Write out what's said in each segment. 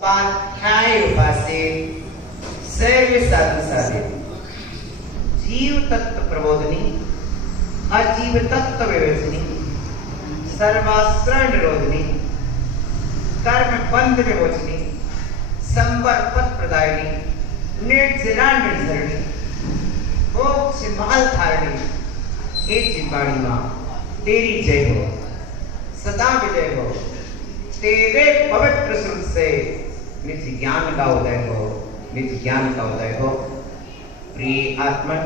उपाध्याय उपासित सर्व साधु साधित जीव तत्व प्रबोधनी अजीव तत्व विवेचनी सर्वाश्रय निरोधनी कर्म बंध विमोचनी संवर्पत प्रदायिनी निर्जरा निर्धरणी मोक्ष महल धारणी हे जिब्बाणी मां तेरी जय हो सदा विजय हो तेरे पवित्र सुर से नित्य ज्ञान का उदय हो नित्य ज्ञान का उदय हो। प्रिय आत्मन,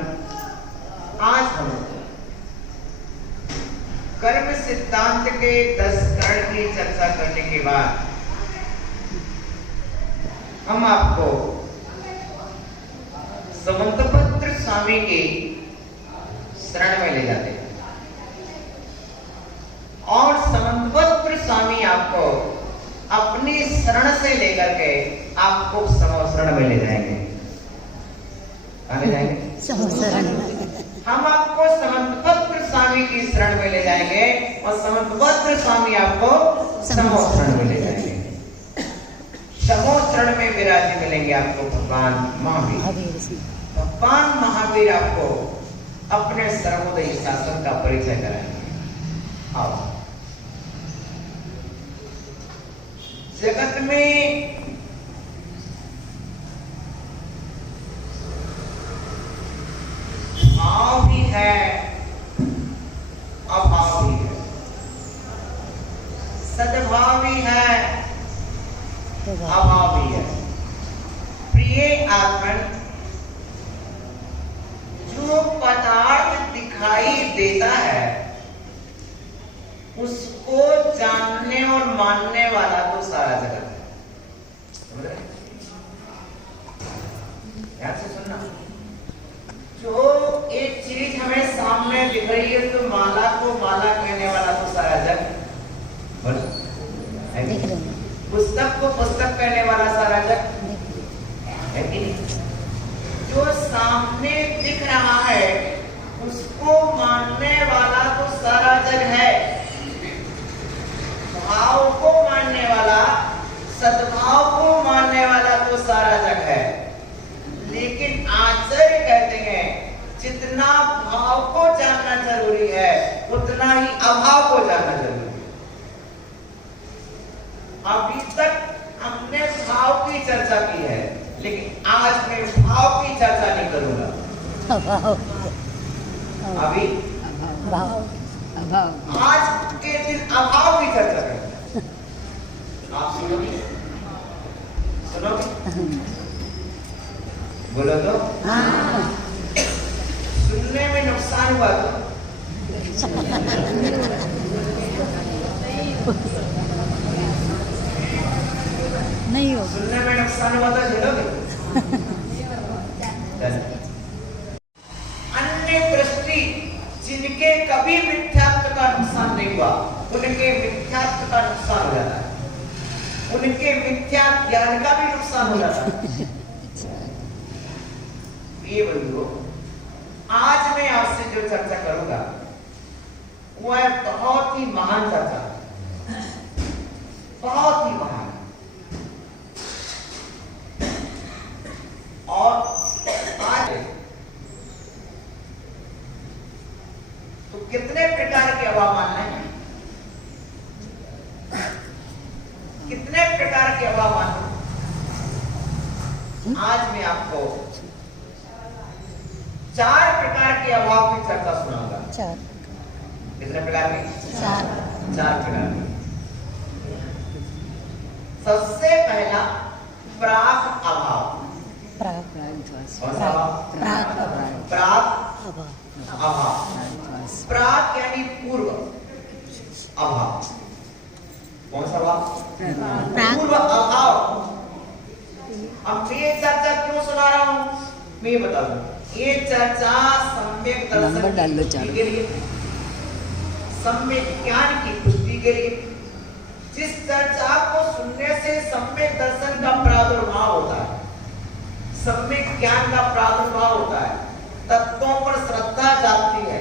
आज हम कर्म सिद्धांत के 10 कर्ण की चर्चा करने के बाद हम आपको समंतपत्र स्वामी के शरण में ले जाते हैं और समंतपत्र स्वामी आपको अपनी शरण से लेकर के आपको समशरण में ले जाएंगे। कहाँ ले जाएंगे? हम आपको समंतपत्र स्वामी की शरण में ले जाएंगे और समंतपत्र स्वामी आपको समशरण में ले जाएंगे। समशरण में विराजी मिलेंगे आपको भगवान महावीर। भगवान महावीर आपको अपने सर्वोदय शासन का परिचय कराएंगे। आओ, जगत में भाव भी है, अभाव भी है, सद्भाव भी है, अभाव भी है। प्रिय आत्मन, जो पदार्थ दिखाई देता है उसको जानने और मानने वाला तो सारा जगत है। ध्यान से सुनना, जो एक चीज हमें सामने दिख रही है तो माला को माला कहने वाला तो सारा जग, पुस्तक को पुस्तक कहने वाला सारा जग है कि नहीं? जो सामने दिख रहा है उसको मानने वाला तो सारा जग है। भाव को मानने वाला, सद्भाव को मानने वाला तो सारा जग है। लेकिन आचार्य कहते हैं जितना भाव को जानना जरूरी है उतना ही अभाव को जानना जरूरी है। अभी तक हमने भाव की चर्चा की है, लेकिन आज मैं भाव की चर्चा नहीं करूंगा। अभी आज के दिन अभाव की चर्चा करें। आप सुनोगे? सुनोगे? बोलो तो। सुनने में नुकसान हुआ तो नहीं हो, सुनने में नुकसान हुआ तो झेलोगे? अन्य दृष्टि जिनके कभी मिथ्यात्व का नुकसान नहीं हुआ उनके मिथ्यात्व का नुकसान हो जाता है, उनके मिथ्या ज्ञान का भी नुकसान हो जाता है। ये बंधुओं, आज मैं आपसे जो चर्चा करूंगा वो है बहुत ही महान चर्चा, बहुत ही महान। और आज तो कितने प्रकार के अभाव मानना है, कितने प्रकार के अभाव मानना। आज मैं आपको 4 प्रकार के अभाव की चर्चा सुनाऊंगा। 4 कितने प्रकार के? 4 प्रकार के। सबसे पहला प्राक अभाव। कौन सा अभाव? प्राक अभाव। प्राक यानी पूर्व अभाव। कौन सा अभाव? पूर्व अभाव। अब ये चर्चा क्यों सुना रहा हूं मैं ये बता दूं। ये चर्चा सम्यक दर्शन के लिए, सम्यक ज्ञान की पुष्टि के लिए, जिस चर्चा को सुनने से सम्यक दर्शन का प्रादुर्भाव होता है, सम्यक ज्ञान का प्रादुर्भाव होता है, तत्वों पर श्रद्धा जाती है,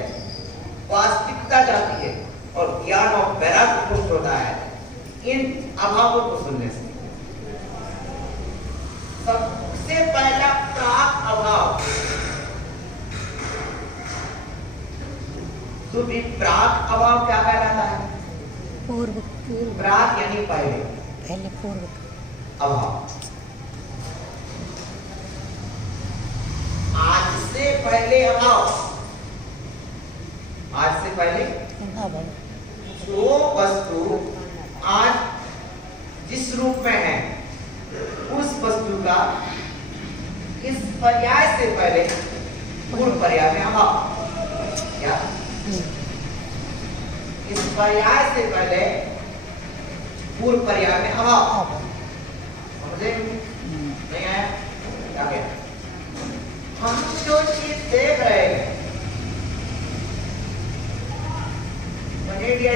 वास्तविकता जाती है और ज्ञान और वैराग्य पुष्ट होता है इन अभावों को सुनने से। भी प्राक अभाव क्या कहलाता है? पूर्व प्राक यानी पहले, पहले पूर्व अभाव। आज से पहले अभाव, आज से पहले अभाव। जो वस्तु आज जिस रूप में है उस वस्तु का इस पर्याय से पहले पूर्व पर्याय में अभाव। क्या? इस पर्याय से पहले पूर्व पर्याय में अभाव। समझे? नहीं आया? क्या क्या? हम जो चीज देख रहे हैं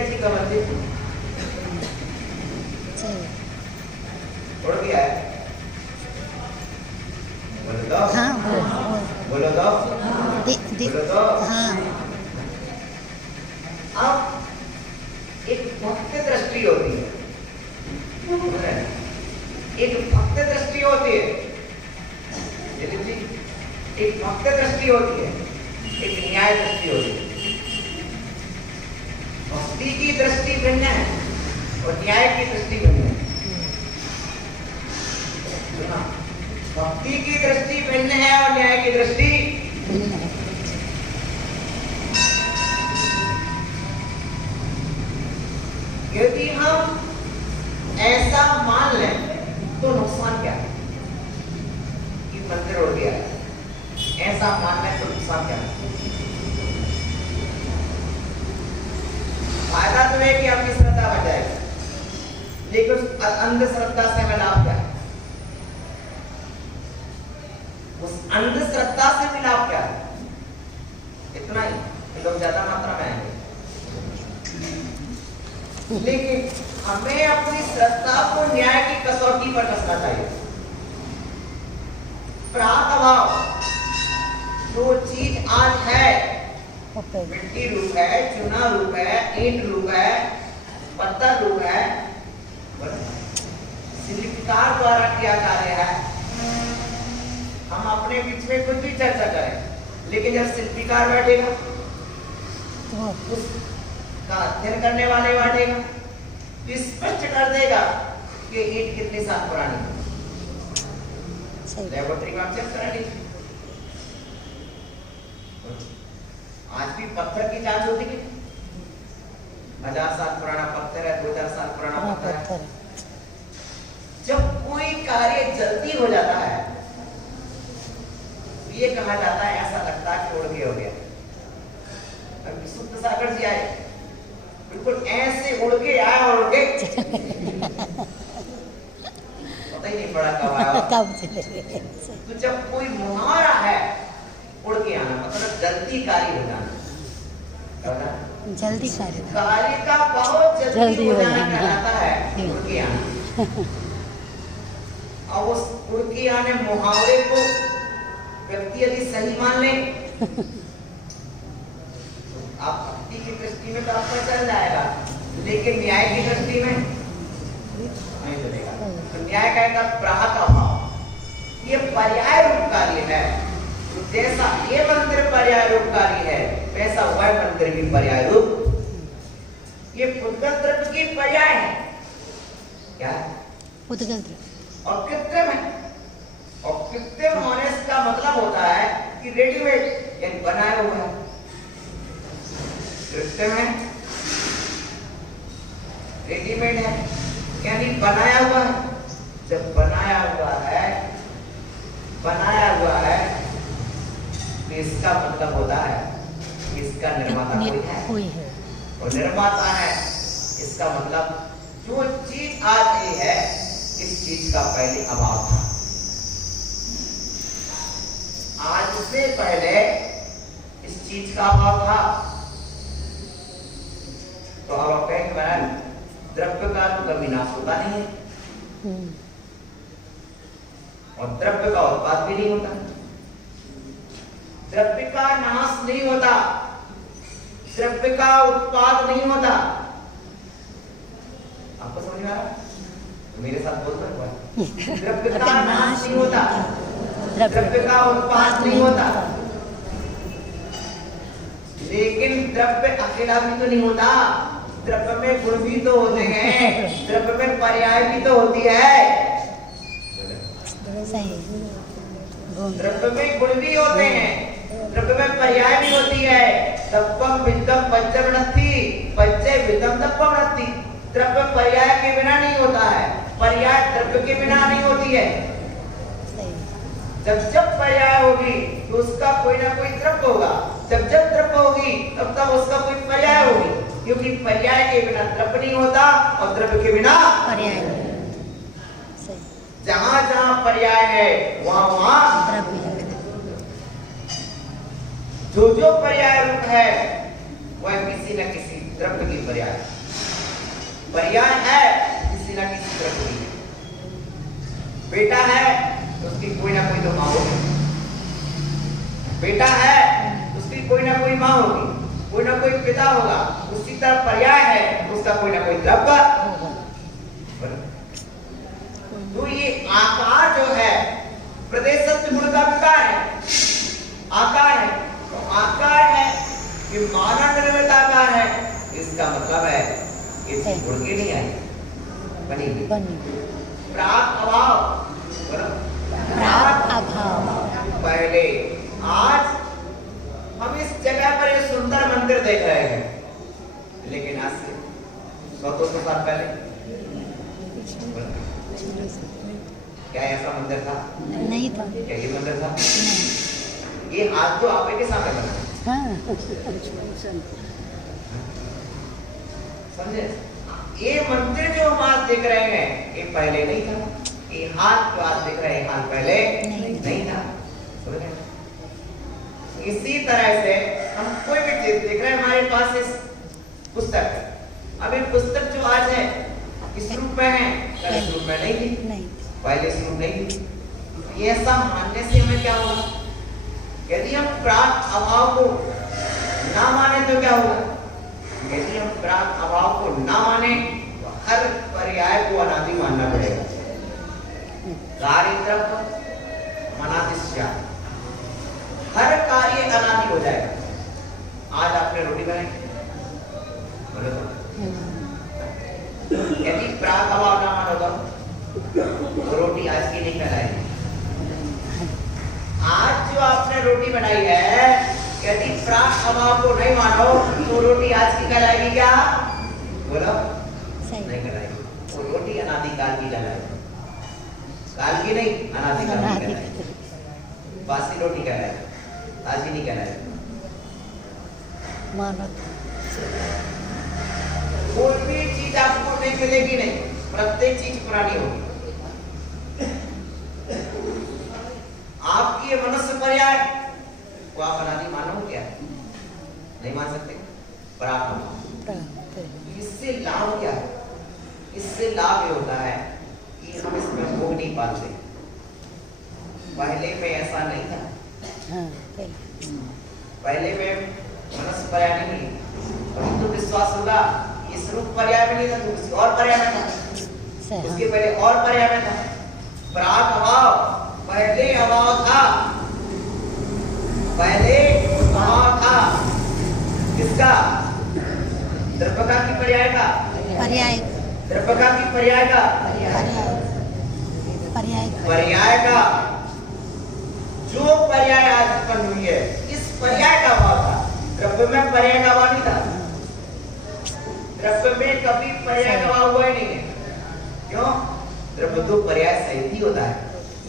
जी का मंदिर उड़ गया है। बोलो तो। हाँ बोलो तो। बोलो तो। हाँ। अब एक भक्त दृष्टि होती है, एक भक्त दृष्टि होती है, एक भक्त दृष्टि होती है, एक न्याय दृष्टि होती है। भक्ति की दृष्टि भिन्न है और न्याय की दृष्टि भिन्न है। भक्ति की दृष्टि भिन्न है और न्याय की दृष्टि भिन्न है। यदि हम ऐसा मान लें तो नुकसान क्या है? कि मंदिर उड़ गया है, ऐसा मान लें तो नुकसान क्या है? फायदा तो है कि आपकी श्रद्धा बढ़ जाएगी, लेकिन उस अंधश्रद्धा से हमें लाभ क्या है? उस अंधश्रद्धा से भी लाभ क्या है? इतना ही, लोग ज्यादा मात्रा में आएंगे, लेकिन हमें अपनी श्रद्धा को न्याय की कसौटी पर कसना चाहिए। प्राक अभाव जो चीज आज है, मिट्टी रूप है, चूना रूप है, ईंट रूप है, पत्थर रूप है, शिल्पकार द्वारा किया कार्य है। हम अपने बीच में कुछ भी चर्चा करें, लेकिन जब शिल्पकार बैठेगा उसका अध्ययन करने वाले बैठेगा तो स्पष्ट कर देगा कि ईंट कितने साल पुरानी है। लेबोरेटरी में आप चेक करा लीजिए, आज भी पत्थर की जांच होती है। 1000 साल पुराना पत्थर है, 2000 साल पुराना पत्थर है। जब कोई कार्य जल्दी हो जाता है ये कहा जाता है, ऐसा लगता है कि उड़ के हो गया। अभी सुप्त सागर जी आए, बिल्कुल ऐसे उड़ के आए और उड़ के पता ही नहीं पड़ा कब आया। तो जब कोई मुहावरा है उड़ के आना, मतलब जल्दी कार्य हो जाना, जल्दी कार्य का बहुत जल्दी हो जाना कहलाता है उड़ के आना। और उस उड़ के आने मुहावरे को व्यक्ति यदि सही मान ले तो आप भक्ति की दृष्टि में तो आपका चल जाएगा, लेकिन न्याय की दृष्टि में नहीं चलेगा। तो न्याय कहता प्राक अभाव, ये पर्याय रूप कार्य है। तो जैसा ये मंदिर पर्याय रूप कार्य है, वैसा वह मंदिर भी पर्याय रूप, ये पुद्गल द्रव्य की पर्याय है। क्या है? पुद्गल द्रव्य और कृत्रिम है। और कृत्रिम होने का मतलब होता है कि रेडीमेड यानी बनाया हुआ है। कृत्रिम है, रेडीमेड है, यानी बनाया हुआ है। जब बनाया हुआ है तो इसका मतलब होता है कि इसका निर्माता कोई है। और निर्माता है, इसका मतलब जो चीज आज ये है, इस चीज का पहले अभाव था। आज से पहले इस चीज का अभाव था। तो अब आप कहें द्रव्य का तो कभी नाश होता नहीं है और द्रव्य का उत्पाद भी नहीं होता। द्रव्य का नाश नहीं होता, द्रव्य का उत्पाद नहीं होता। आपको समझ में आ रहा? तो मेरे साथ बोल रहे हो, द्रव्य का नाश नहीं होता, द्रव्य का उत्पाद नहीं होता, लेकिन द्रव्य अकेला भी तो नहीं होता, द्रव्य में गुण भी तो होते हैं, द्रव्य में पर्याय भी तो होती है। सही द्रव्य में गुण भी होते हैं, द्रव्य में पर्याय भी होती है। तत्वम विद्यम पंचमणति पंचे विद्यम तत्वमणति। द्रव्य पर्याय के बिना नहीं होता है, पर्याय द्रव्य के बिना नहीं होती है। जब जब पर्याय होगी तो उसका कोई ना कोई द्रव्य होगा, जब जब द्रव्य होगी तब तब उसका कोई पर्याय होगी, क्योंकि पर्याय के बिना द्रव्य नहीं होता और द्रव्य के बिना पर्याय। जहां जहां पर्याय है वहां वहां द्रव्य। जो जो पर्याय रूप है वह किसी न किसी द्रव्य की पर्याय है, किसी न किसी द्रव्य की। बेटा है तो उसकी कोई ना कोई तो माँ होगी, बेटा है तो उसकी कोई ना कोई माँ होगी, कोई ना कोई पिता होगा। उसी तरह पर्याय है उसका कोई ना कोई द्रव्य। तो ये आकार जो है प्रदेशत्व गुण का विकार है, आकार है। तो आकार है ये मानव निर्मित आकार है, इसका मतलब है इस गुण के नहीं आई बनी। प्राक अभाव, प्राक अभाव। पहले आज हम इस जगह पर एक सुंदर मंदिर देख रहे हैं, लेकिन आज से 100-200 साल पहले क्या ऐसा मंदिर था? नहीं था। क्या ये मंदिर था? नहीं। ये हाथ तो आप ही के सामने बना, समझे? ये मंदिर जो हम आज देख रहे हैं ये पहले नहीं था। ये हाथ जो आज देख रहे हैं हाथ पहले नहीं था। इसी तरह से हम कोई भी चीज देख रहे हैं, हमारे पास इस पुस्तक है। अब ये पुस्तक जो आज है इस रूप में है, कल इस रूप में नहीं थी, पहले इस रूप नहीं थी। ये ऐसा मानने से हमें क्या होगा? यदि हम प्राक अभाव को ना माने तो क्या होगा? यदि हम प्राक अभाव को ना माने तो हर पर्याय को अनादि मानना पड़ेगा। कार्य द्रव्य अनादिश्य, हर कार्य अनादि हो जाएगा। आज आपने रोटी बनाई, बोलो तो यदि प्राक अभाव ना मानो तो रोटी आज की नहीं कहलाएगी। आज जो आपने रोटी बनाई है यदि प्राक अभाव को नहीं मानो तो रोटी आज की कहलाएगी क्या? बोलो नहीं कहलाएगी। वो रोटी अनादिकाल की कहलाएगी, काल की नहीं, अनादिकाल की कहलाएगी। बासी रोटी कहलाएगी, ताजी नहीं कहलाएगी। मानो कोई भी चीज आपको नहीं मिलेगी, नहीं, प्रत्येक चीज पुरानी होगी। आपकी मनुष्य पर्याय को आप अनादि मानो क्या? नहीं मान सकते। इससे लाभ क्या है? इससे लाभ ये होता है कि हम इसमें भोग नहीं पाते। पहले में ऐसा नहीं था। पहले में मनुष्य पर्याय नहीं मिली, अभी तो विश्वास होगा इस रूप पर्याय में नहीं था तो किसी और पर्याय में था, उसके पहले और पर्याय में था। प्राक अभाव, पहले अभाव था, पहले अभाव था। किसका? द्रव्यका की पर्याय का, पर्याय, द्रव्यका की पर्याय का, पर्याय का। जो पर्याय आज उत्पन्न हुई है इस पर्याय का अभाव था, द्रव्य में पर्याय का अभाव नहीं था। द्रव्य में कभी पर्याय का अभाव हुआ ही नहीं है। क्यों? द्रव्य तो पर्याय सहित ही होता है,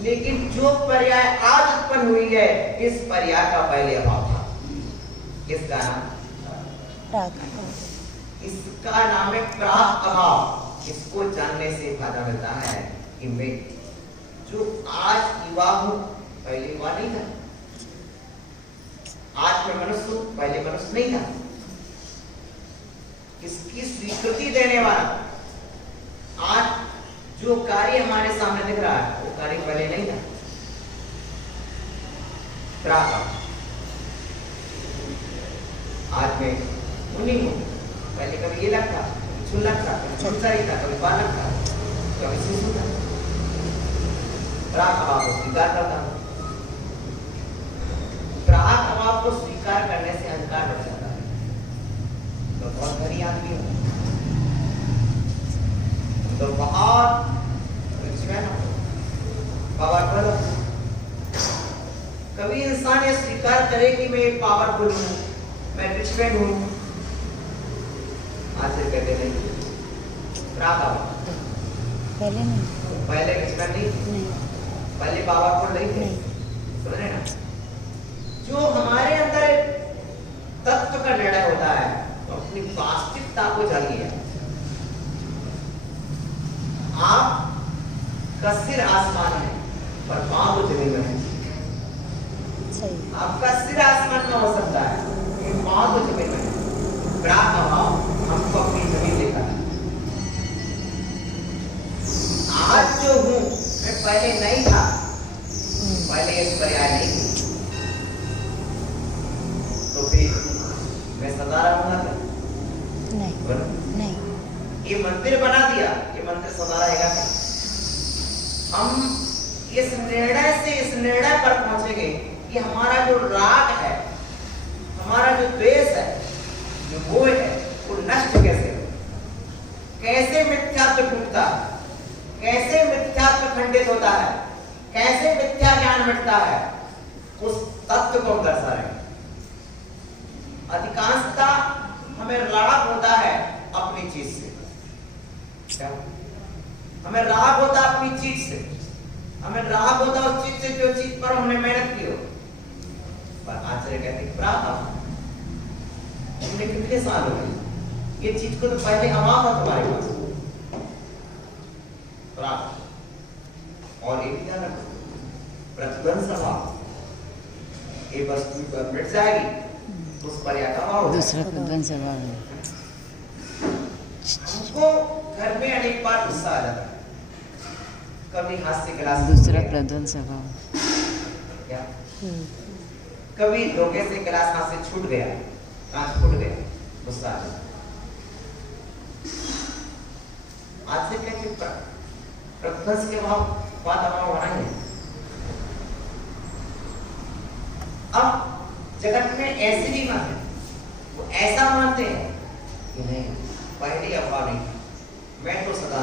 लेकिन जो पर्याय आज उत्पन्न हुई है इस पर्याय का पहले अभाव था। किसका नाम? इसका नाम है प्राक अभाव। इसको जानने से फायदा मिलता है कि मैं जो आज युवा हूं पहले युवा नहीं था, आज मैं मनुष्य हूं पहले मनुष्य नहीं था। इसकी स्वीकृति देने वाला आज जो कार्य हमारे सामने दिख रहा है वो कार्य पहले नहीं था। प्राक आज मैं उन्हीं हूं, पहले कभी ये लगता, कभी लगता, कभी छुरी था, कभी बालक था, कभी शिशु था। प्राक अभाव को स्वीकार करता हूं। प्राक अभाव को स्वीकार करने से अहंकार बढ़ जाता है। बहुत धनी आदमी हो, तो बहुत रिच मैन हो, पावरफुल हो। कभी इंसान ये स्वीकार करे कि मैं पावरफुल हूँ, मैं रिच मैन हूँ? आज से कहते नहीं, पहले नहीं, पहले रिच मैन नहीं, पहले पावरफुल नहीं थे। समझ रहे ना? जो हमारे अंदर एक तत्व का निर्णय होता है तो अपनी वास्तविकता को जानिए। आपका सिर आसमान है पर पांव जमीन में है। सही। आपका सिर आसमान में हो सकता है लेकिन पांव तो जमीन में है। प्राक अभाव हमको अपनी जमीन देता है। आज जो हूं मैं पहले नहीं था, पहले इस पर्याय नहीं थी, तो फिर मैं सदा रहूंगा क्या? नहीं। ये मंदिर बना दिया, ये मंदिर सदा रहेगा क्या? हम इस निर्णय से इस निर्णय पर पहुंचेंगे कि हमारा जो राग है, हमारा जो द्वेष है, जो मोह है, वो नष्ट कैसे हो, कैसे मिथ्यात्व टूटता है, कैसे मिथ्यात्व खंडित होता है, कैसे मिथ्या ज्ञान मिटता है, उस तत्व को हम दर्शा रहे हैं। अधिकांशता हमें राग होता है अपनी चीज से। क्या? हमें राग होता है अपनी चीज से, हमें राग होता है उस चीज से जो चीज पर हमने मेहनत की हो। पर आचार्य कहते हैं प्रातः तुमने कितने साल हो गए, ये चीज को तो पहले अभाव था तुम्हारे पास। और एक ध्यान रखो, प्रतिद्वंद स्वभाव ये वस्तु पर मिट जाएगी, उस पर या कमाओ। दूसरा प्रतिद्वंद स्वभाव है। हमको घर में अनेक बार गुस्सा आ जाता है, कभी हास्य गिलास दूसरा प्रतिद्वंद स्वभाव क्या? कभी धोखे से गिलास हाथ से छूट गया, कांच फूट गया, गुस्सा आ जाता। आज से कहते प्रतिद्वंद के भाव बात अभाव होना ही है। अब जगत में ऐसे नहीं मानते, वो ऐसा मानते हैं कि नहीं पहले अभाव नहीं, मैं तो सदा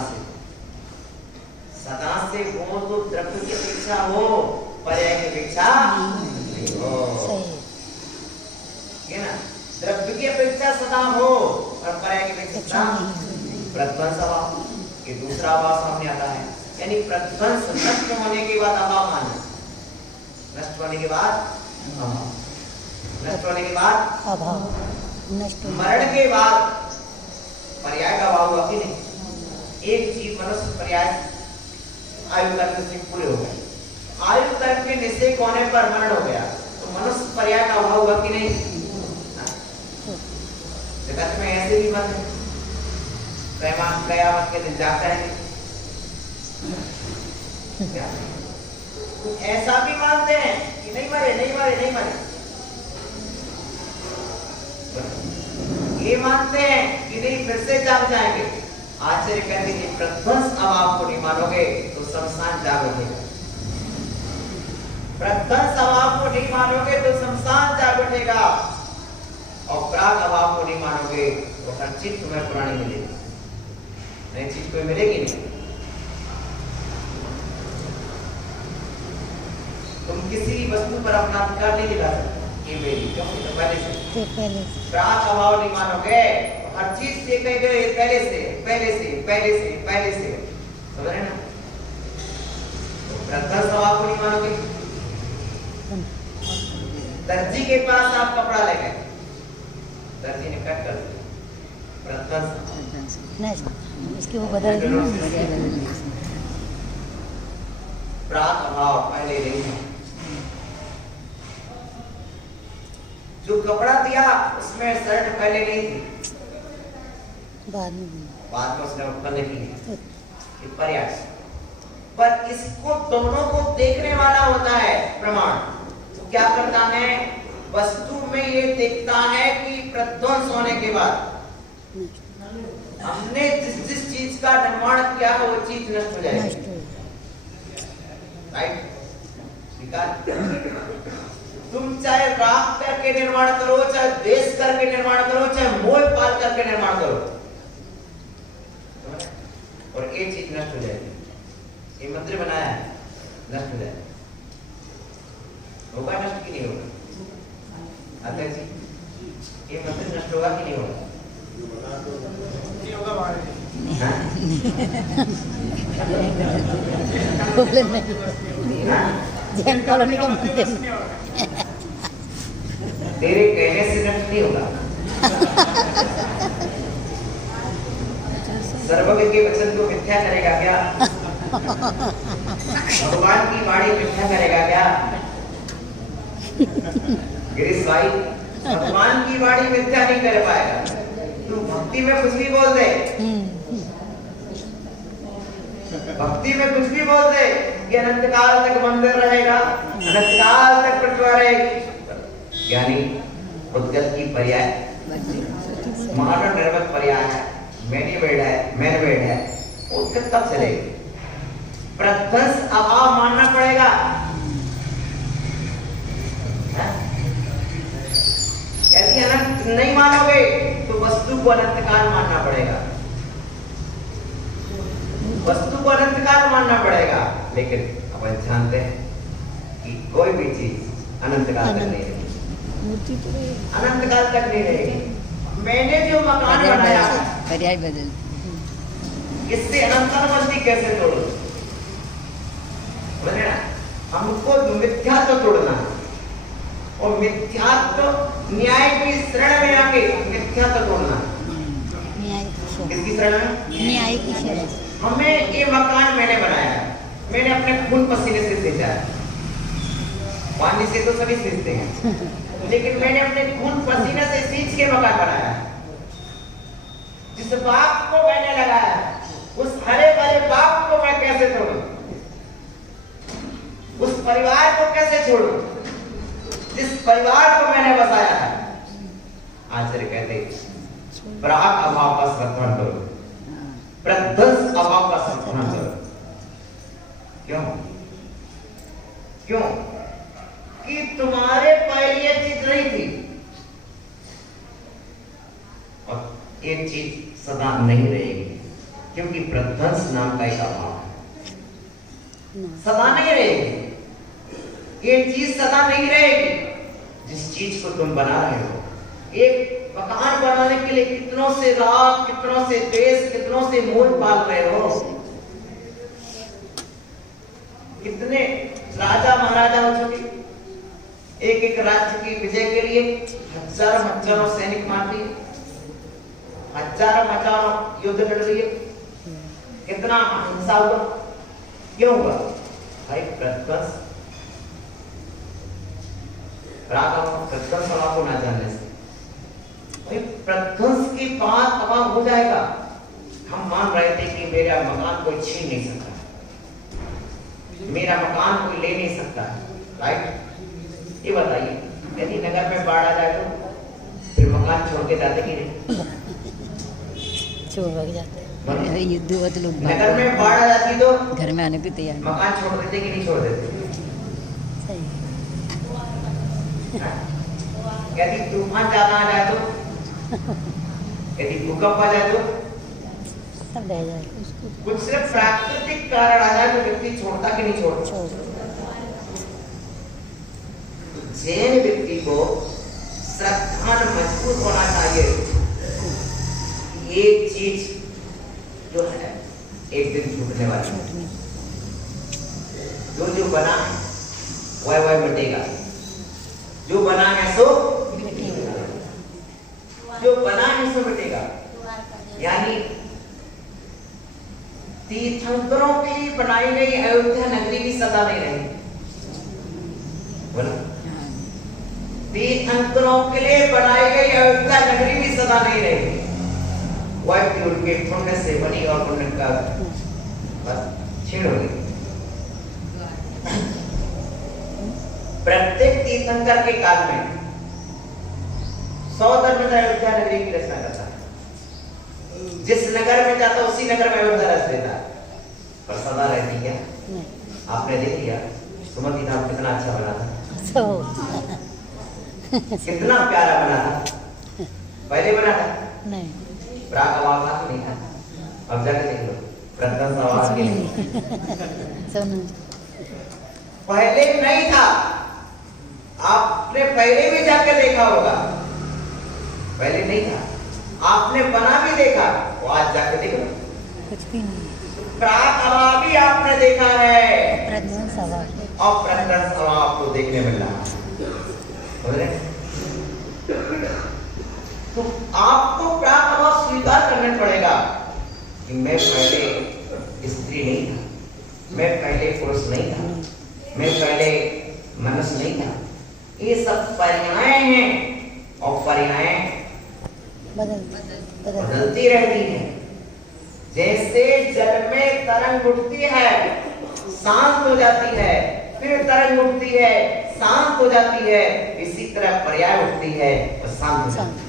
से हो, तो द्रव्य की अपेक्षा हो, पर्याय की अपेक्षा नहीं हो। सही है ना? द्रव्य की अपेक्षा सदा हो और पर्याय की अपेक्षा प्रतिद्वंद स्वभाव, ये दूसरा अभाव सामने आता है। यानी प्रतिद्वंद नष्ट होने के बाद अभाव मानना, नष्ट होने के बाद अभाव, नष्ट होने के बाद अभाव, नष्ट मरण के बाद पर्याय का अभाव हुआ कि नहीं? एक जीव मनुष्य पर्याय आयु कर्म से पूरे हो गए, आयु कर्म के निषेध होने पर मरण हो गया, तो मनुष्य पर्याय का अभाव हुआ कि नहीं? जगत में ऐसे भी मत है, कयामत के दिन जागता है क्या? कुछ ऐसा भी मानते हैं कि नहीं मरे, नहीं मरे, नहीं मरे। ये मानते हैं कि नहीं फिर से जाग जाएंगे। आचार्य कहते हैं कि प्रतिध्वंस अभाव को नहीं मानोगे तो शमशान जाग उठेगा। प्रतिध्वंस अभाव को नहीं मानोगे तो शमशान जाग उठेगा, और प्राग अभाव को नहीं मानोगे तो हर चीज तुम्हें पुरानी मिलेगी, नई चीज कोई मिलेगी नहीं। तुम किसी वस्तु पर अपना अधिकार नहीं दिला सकते, ये मेरी क्योंकि तो पहले से प्राग अभाव नहीं मानोगे, हर चीज से कह गए पहले से पहले से पहले से पहले से, समझ रहे ना? तो प्रतिध्वंस अभाव को नहीं मानोगे। दर्जी के पास आप कपड़ा ले गए, दर्जी ने कट कर दिया, प्रतिध्वंस नहीं, इसकी वो बदल दी, प्राग अभाव पहले नहीं था। जो कपड़ा दिया उसमें शर्ट पहले नहीं थी, बाद में उसने उत्पन्न की, प्रयास। पर इसको दोनों को देखने वाला होता है प्रमाण, तो क्या करता है? वस्तु में ये देखता है कि प्रतिध्वंस होने के बाद हमने जिस चीज का निर्माण किया है वो चीज नष्ट हो जाएगी, राइट? तुम चाहे राग करके निर्माण करो, चाहे द्वेष करके निर्माण करो, चाहे मोह पाल करके निर्माण करो, और एक चीज नष्ट हो जाएगी। ये मंत्र बनाया है, नष्ट हो जाएगा। होगा नष्ट कि नहीं होगा? अतः जी ये मंत्र नष्ट होगा कि नहीं होगा? नहीं होगा भाई। बोले नहीं, जैन कॉलोनी का मंदिर तेरे कहने से नष्ट नहीं होगा। सर्वज्ञ के वचन को मिथ्या करेगा क्या? भगवान की वाणी मिथ्या करेगा क्या? गिरीश भाई, भगवान की वाणी मिथ्या नहीं कर पाएगा। तू भक्ति में कुछ भी बोल दे, भक्ति में कुछ भी बोल दे कि अनंत काल तक मंदिर रहेगा, अनंत काल तक प्रतिमा रहेगी। यानी उद्गत की पर्याय, मॉडर्न निर्मित पर्याय है, मैनमेड है, उद्गत तब चलेगी। प्रध्वंस अभाव मानना पड़ेगा। यदि अनंत नहीं मानोगे तो वस्तु को अनंत काल मानना पड़ेगा, वस्तु को अनंत काल मानना पड़ेगा। लेकिन अपन जानते हैं कि कोई भी चीज अनंत काल तक नहीं रहेगी, अनंत काल तक नहीं रहेगी। मैंने जो मकान बनाया पर्याय बदल, इससे अनंतानुबंधी कैसे तोड़ो? बोले ना, हमको मिथ्यात्व तोड़ना है, और मिथ्यात्व न्याय की शरण में आके मिथ्यात्व तोड़ना है। किसकी शरण में? न्याय की शरण। हमें ये मकान मैंने बनाया है, मैंने अपने खून पसीने से सींचा है। पानी से तो सभी सींचते हैं, लेकिन मैंने अपने खून पसीने से सींच के मकान बनाया है। जिस बाप को मैंने लगाया, उस हरे भरे बाप को मैं कैसे तोड़ूं? उस परिवार को कैसे छोड़ूं जिस परिवार को मैंने बसाया है? आचार्य कहते प्राग अभाव का संरक्षण करो, प्रध्वंस अभाव का संरक्षण करो। क्यों? क्यों? कि तुम्हारे पहले ये चीज नहीं थी, और एक चीज सदा नहीं रहेगी, क्योंकि प्रध्वंस नाम का एक अभाव है। सदा नहीं रहेगी, ये चीज सदा नहीं रहेगी। जिस चीज को तुम बना रहे हो, एक मकान बनाने के लिए कितनों से राग, कितनों से द्वेष, कितनों से मोह पाल रहे हो। कितने राजा महाराजा हो चुके, एक एक राज्य की विजय के लिए हजारों सैनिक मार दिए, हजारों युद्ध लड़ लिए, कितना हिंसा हुआ। क्यों हुआ भाई? प्रध्वंस, प्रध्वंस को ना जानने से प्रध्वंस की बात अब हो जाएगा। हम मान रहे थे कि मेरा मकान कोई छीन नहीं सकता, मेरा मकान कोई ले नहीं सकता, राइट? ये बताइए, यदि नगर में बाढ़ आ जाए तो फिर मकान छोड़ के जाते कि नहीं? छोड़ के जाते। युद्ध हुआ तो लोग नगर में बाढ़ आ जाती तो घर में आने को तैयार, मकान छोड़ देते कि नहीं छोड़ देते? यदि तूफान ज्यादा आ जाए तो, यदि भूकंप आ जाए तो, तब रह जाए उसको। कुछ सिर्फ प्राकृतिक कारण आ जाए तो व्यक्ति छोड़ता कि नहीं छोड़ता? जैन व्यक्ति को श्रद्धा मजबूत होना चाहिए। ये चीज जो है एक दिन छूटने वाली है, जो बना है वह मिटेगा, जो बना है सो जो बना है सो मिटेगा। यानी तीर्थंकरों की बनाई गई अयोध्या नगरी की सदा नहीं रहेगी। बोला, तीर्थंकरों के लिए बनाई गई अयोध्या नगरी की सदा नहीं रहेगी। वह उनके पुण्य से बनी और पुण्य का बस छीण हो गई। प्रत्येक तीर्थंकर के काल में 100 धर्मराज अयोध्या नगरी की रचना करता है। जिस नगर में जाता उसी नगर में अयोध्या रच देता है। पर सदा रहती क्या? आपने देख लिया सुमति धाम कितना अच्छा बना था, तो कितना प्यारा बना था। पहले बना था नहीं प्राग आवाज नहीं था, अब जाके देख लो प्रथम आवाज के लिए। सुनो पहले नहीं था, आपने पहले भी जाके देखा होगा, पहले नहीं था, आपने बना भी देखा, वो आज जाके देख लो। कुछ भी नहीं प्राग आवाज भी आपने देखा है प्रज्ञान सवाल और प्रथम आवाज आपको देखने मिल रहा है। समझ रहे? तो आपको प्राग आवाज स्वीकार करना पड़ेगा कि मैं पहले स्त्री नहीं था, मैं पहले पुरुष नहीं था, मैं पहले मनुष्य नहीं था। ये सब पर्याय हैं और पर्याय बदलती रहती हैं। जैसे जल में तरंग उठती है, शांत हो जाती है, फिर तरंग उठती है, शांत हो जाती है, इसी तरह पर्याय उठती है और शांत हो जाती है।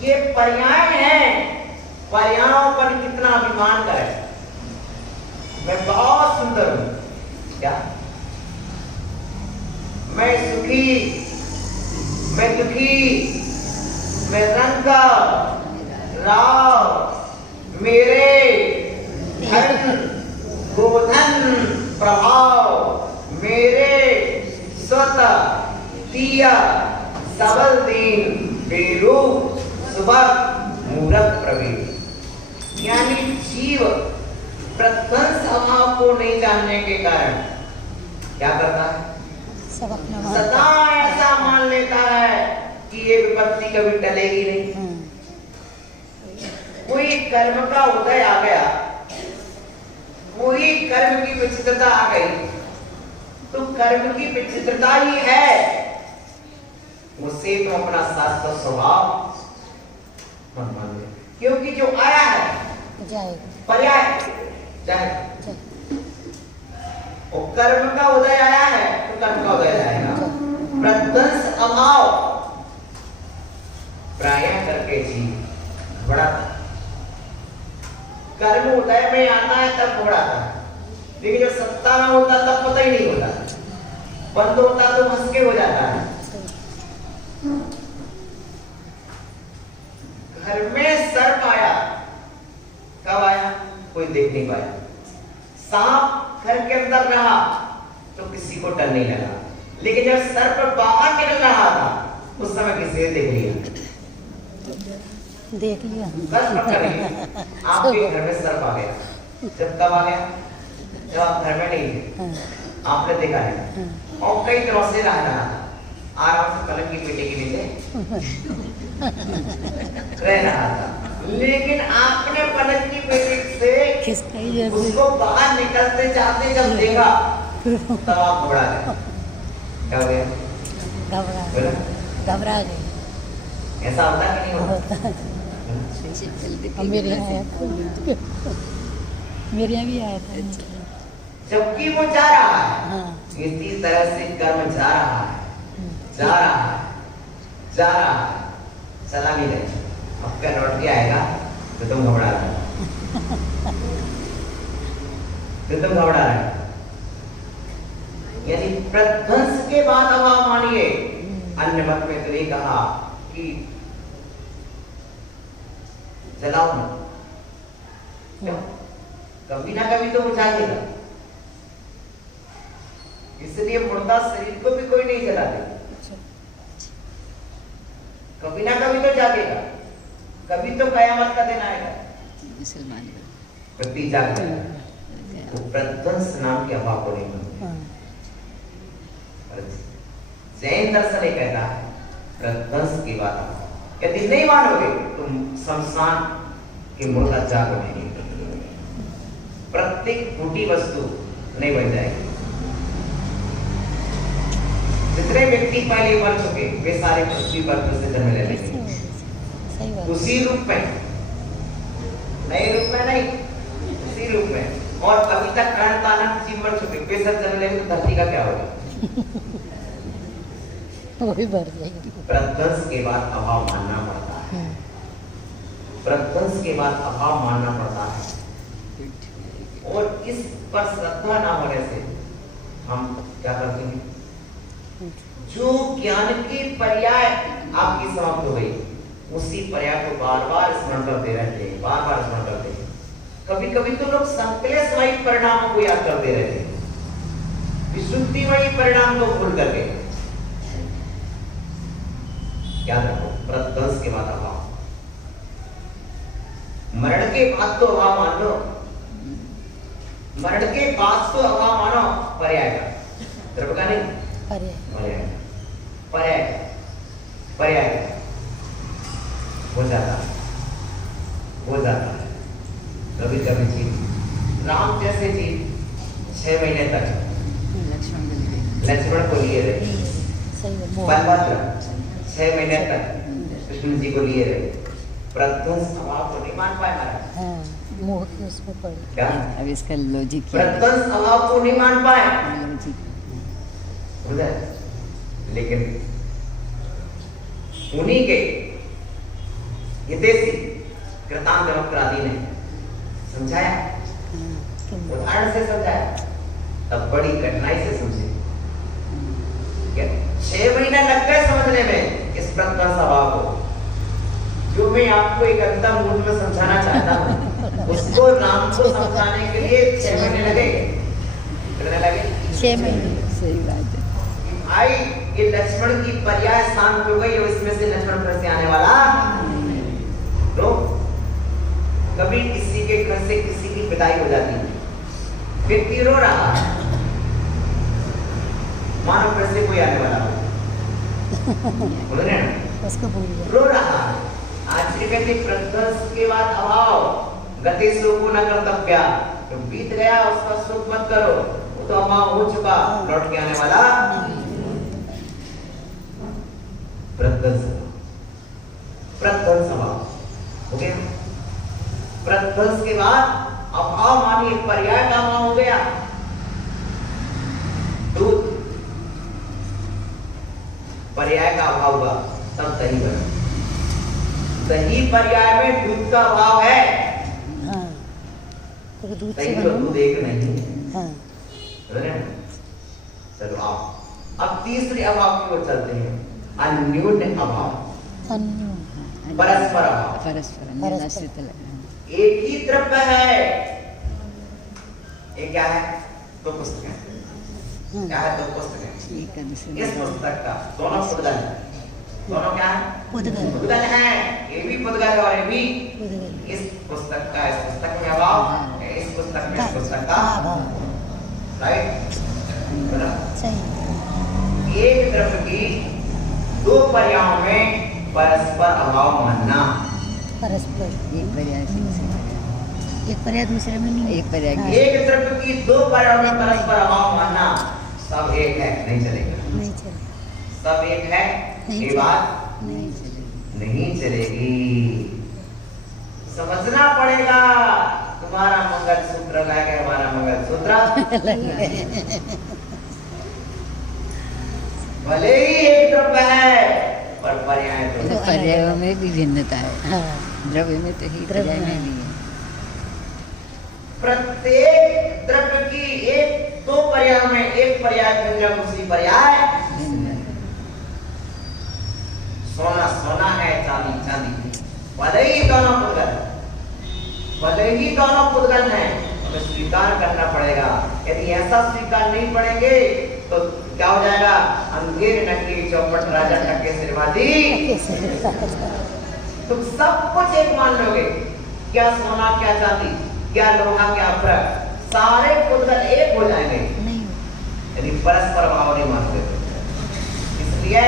ये पर्याय हैं, पर्यायों पर कितना अभिमान करें। मैं बहुत सुंदर हूं क्या, मैं सुखी, मैं दुखी, मैं रंग का राव, मेरे धन गोधन प्रभाव, मेरे स्वतः दिया सबल दिन बेरू सुबह मूरत प्रवीण। यानी जीव प्रध्वंस अभाव को नहीं जानने के कारण क्या करता है, सब अपना सदा ऐसा मान लेता है कि ये विपत्ति कभी टलेगी नहीं। कोई कर्म का उदय आ गया, कोई कर्म की विचित्रता आ गई, तो कर्म की विचित्रता ही है, उससे तो अपना शाश्वत स्वभाव मत मान ले, क्योंकि जो आया है जाएगा पर्याय जाए। और कर्म का उदय आया है तो कर्म का उदय जाएगा। प्रध्वंस अभाव प्राय करके जीव बढ़ाता, कर्म उदय में आता है तब बढ़ाता है, लेकिन जब सत्ता में होता तब पता ही नहीं होता, बंद होता तो हंस के हो जाता है। घर में सर्प आया, कब आया कोई देख नहीं पाया, सांप घर के अंदर रहा तो किसी को डर नहीं लगा, लेकिन जब सर्प बाहर निकल रहा था उस समय किसी ने देख लिया, देख लिया बस पकड़ लिया। आपके घर में सर्प आ गया, जब कब आ गया, जब आप घर में नहीं थे, आपने देखा है और कई तरह से रह रहा था, आराम से पलंग की पेटी के नीचे रह रहा था, लेकिन आपने पलंग की पेटी से उसको बाहर निकलते जाते जब देखा तब आप घबरा गए। क्या हो गया? घबरा गए। ऐसा होता कि नहीं होता? मेरे यहाँ आया था, मेरे यहाँ भी आया था। जबकि वो जा रहा है, हाँ इसी तरह से कर्म जा रहा है, जा रहा है, जा रहा है, चला नहीं रहे, अब क्या लौट के आएगा तो तुम घबरा रहे, तो तुम घबरा रहे। यानी प्रध्वंस के बाद अब आप मानिए, अन्य मत में तो नहीं कहा कि जलाओ मत, कभी ना कभी तो बुझा देगा, इसलिए मुर्दा शरीर को भी कोई नहीं जलाते, कभी ना कभी तो जागेगा, कभी तो कयामत का दिन आएगा, मुसलमान व्यक्ति जागेगा। तो प्रध्वंस नाम के अभाव को नहीं मानते। जैन दर्शन ये कहता है प्रध्वंस की बात, यदि नहीं मानोगे तो शमशान के मुर्दा जाग उठेंगे, प्रत्येक फूटी वस्तु नहीं बन जाएगी। जितने व्यक्ति पहले मर चुके वे सारे पृथ्वी पर फिर से जन्म ले लेंगे, उसी रूप में, नए रूप में नहीं, उसी रूप में। और अभी तक अनंत जीव मर चुके वे सब जन्म लेंगे, तो धरती का क्या होगा? वही बढ़ जाएगी। प्रध्वंस के बाद अभाव मानना पड़ता है, प्रध्वंस के बाद अभाव मानना पड़ता है। और इस पर श्रद्धा ना होने से हम क्या करते हैं, जो ज्ञान की पर्याय आपकी समाप्त हो गई उसी पर्याय को बार बार स्मरण करते रहते हैं, बार बार स्मरण करते हैं। कभी कभी तो लोग संकलेशमयी परिणामों को याद करते रहते हैं, विशुद्धिमयी परिणाम को भूल करके। याद रखो, प्रध्वंस के बाद अभाव, मरण के बाद तो अभाव मान लो, मरण के बाद तो अभाव मानो, पर्याय का, द्रव्य का नहीं, पर्याय पर्याय पर्याय हो जाता है, हो जाता है। कभी कभी जी राम जैसे जी 6 महीने तक लक्ष्मण को लिए रहे, बलभद्र 6 महीने तक कृष्ण जी को लिए रहे, प्रध्वंस अभाव को नहीं मान पाए महाराज। मोह के उसमें पड़ क्या अब इसका लॉजिक क्या है? प्रध्वंस अभाव को नहीं मान पाए, लॉजिक लेकिन उन्हीं के हितैषी कृतांत वक्रादि ने समझाया, उदाहरण से समझाया, तब बड़ी कठिनाई से समझे। 6 महीने लग गए समझने में इस प्रध्वंस अभाव को, जो मैं आपको एक अंतर मूल में समझाना चाहता हूँ, उसको राम को समझाने के लिए 6 महीने लगे। कितने लगे? 6 महीने। सही बात है। भाई ये लक्ष्मण की पर्याय शांत हो गई और इसमें से लक्ष्मण फिर से आने वाला तो कभी किसी के घर से किसी की विदाई हो जाती है, व्यक्ति रो रहा है, मानो फिर से कोई आने वाला बोल रहे हैं, उसको भूल गया। रो रहा है। आज कहते प्रध्वंस के बाद अभाव गति सुख न कर्तव्या, तो बीत गया उसका सुख मत करो, वो तो अभाव हो चुका, लौट के आने वाला प्रध्वंस अभाव हो गया। प्रध्वंस के बाद अभाव मानिए पर्याय का अभाव हो गया। दूध पर्याय का अभाव हुआ तब दही बना, दही पर्याय में दूध का अभाव है। हाँ, तो दूध से दही तो बना। दूध एक नहीं। हाँ, चलो आप अब तीसरे अभाव की ओर चलते हैं, अन्योन्य अभाव, अन्योन्य, परस्पर अभाव। परस्पर निराश्रित लग- एक ही द्रव्य है, ये क्या है? दो पुस्तकें, क्या है? दो पुस्तकें। एक का दूसरे इस में- पुस्तक का दोनों पुद्गल, दोनों क्या है? पुद्गल। पुद्गल है, ये भी पुद्गल और ये भी। पुद्गल। इस पुस्तक का इस पुस्तक में अभाव, इस पुस्तक में इस पुस्तक का राइट। सही। एक द्रव्य की दो पर्यायों में परस्पर अभाव मानना। परस्पर एक पर्याय से दूसरे पर्याय। एक पर्याय दूसरे में नहीं। एक पर्याय हाँ, के- एक द्रव्य की दो पर्यायों में परस्पर अभाव मानना, सब एक है, नहीं चलेगा। नहीं चले, सब एक है, नहीं ये चलेगा। बात नहीं चलेगी। नहीं चलेगी। समझना पड़ेगा। तुम्हारा मंगलसूत्र लगे, हमारा मंगलसूत्र भले ही एक द्रव्य है पर पर्याय तो तो पर्यायों में भी भिन्नता है, हाँ, द्रव्य में तो ही, द्रव्य पर्याय में में। भी है। प्रत्येक द्रव्य की एक दो पर्याय में एक पर्याय व्यंजक दूसरी पर्याय। भिन्न। सोना सोना है, चांदी चांदी, भले ही दोनों पुद्गल, भले ही दोनों पुद्गल हैं, हमें स्वीकार करना पड़ेगा। यदि ऐसा स्वीकार नहीं पड़ेंगे तो क्या हो जाएगा? अंधेर नकली चौपट राजा टक्के सिरवादी, तुम सब कुछ एक मान लोगे। क्या सोना क्या चांदी, क्या लोहा क्या अभ्रक, सारे पुद्गल एक हो जाएंगे नहीं यदि परस्पर भाव नहीं मानते तो। इसलिए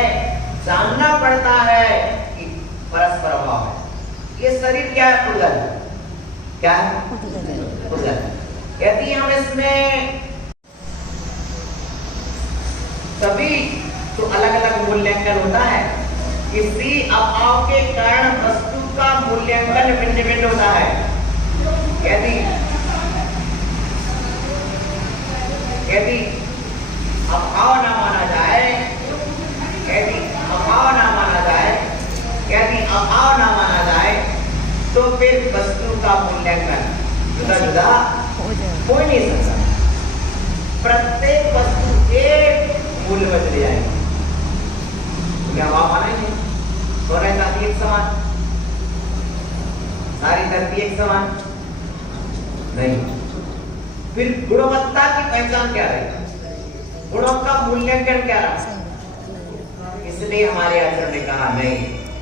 जानना पड़ता है कि परस्पर भाव है। ये शरीर क्या है? पुद्गल। क्या है? पुद्गल। पुद्गल। यदि हम इसमें तभी तो अलग अलग मूल्यांकन होता है। किसी अभाव के कारण वस्तु का मूल्यांकन भिन्न भिन्न होता है। यदि यदि अभाव ना माना जाए, यदि अभाव ना माना जाए, यदि अभाव ना माना जाए तो फिर वस्तु का मूल्यांकन जुदा जुदा हो जाए। हो ही नहीं सकता। प्रत्येक वस्तु एक मूल्य में चली जाएगी। क्या आप माना ही नहीं? सोना चांदी एक समान, सारी धरती एक समान नहीं। फिर गुणवत्ता की पहचान क्या रही? गुणों का मूल्यांकन क्या रहा? इसलिए हमारे आचार्य ने कहा नहीं,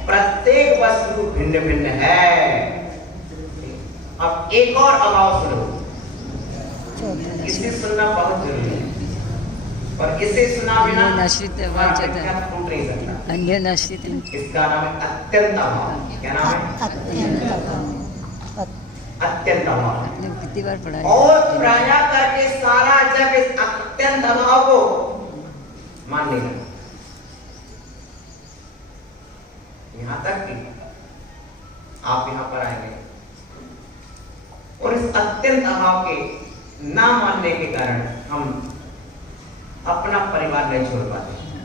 प्रत्येक वस्तु भिन्न भिन्न है। अब एक और अभाव सुनो, इसे सुनना बहुत जरूरी है, और इसे सुना बिना नश्चित टूट नहीं सकता। अन्य नश्चित इसका नाम है अत्यंत अभाव। क्या नाम है? अत्यंत अभाव। आपने कितनी बार पढ़ा है? और प्राय करके सारा जग इस अत्यंत अभाव को मान नहीं लगा। यहां तक कि आप यहां पर आएंगे और इस अत्यंत अभाव के ना मानने के कारण हम अपना परिवार नहीं छोड़ पाते।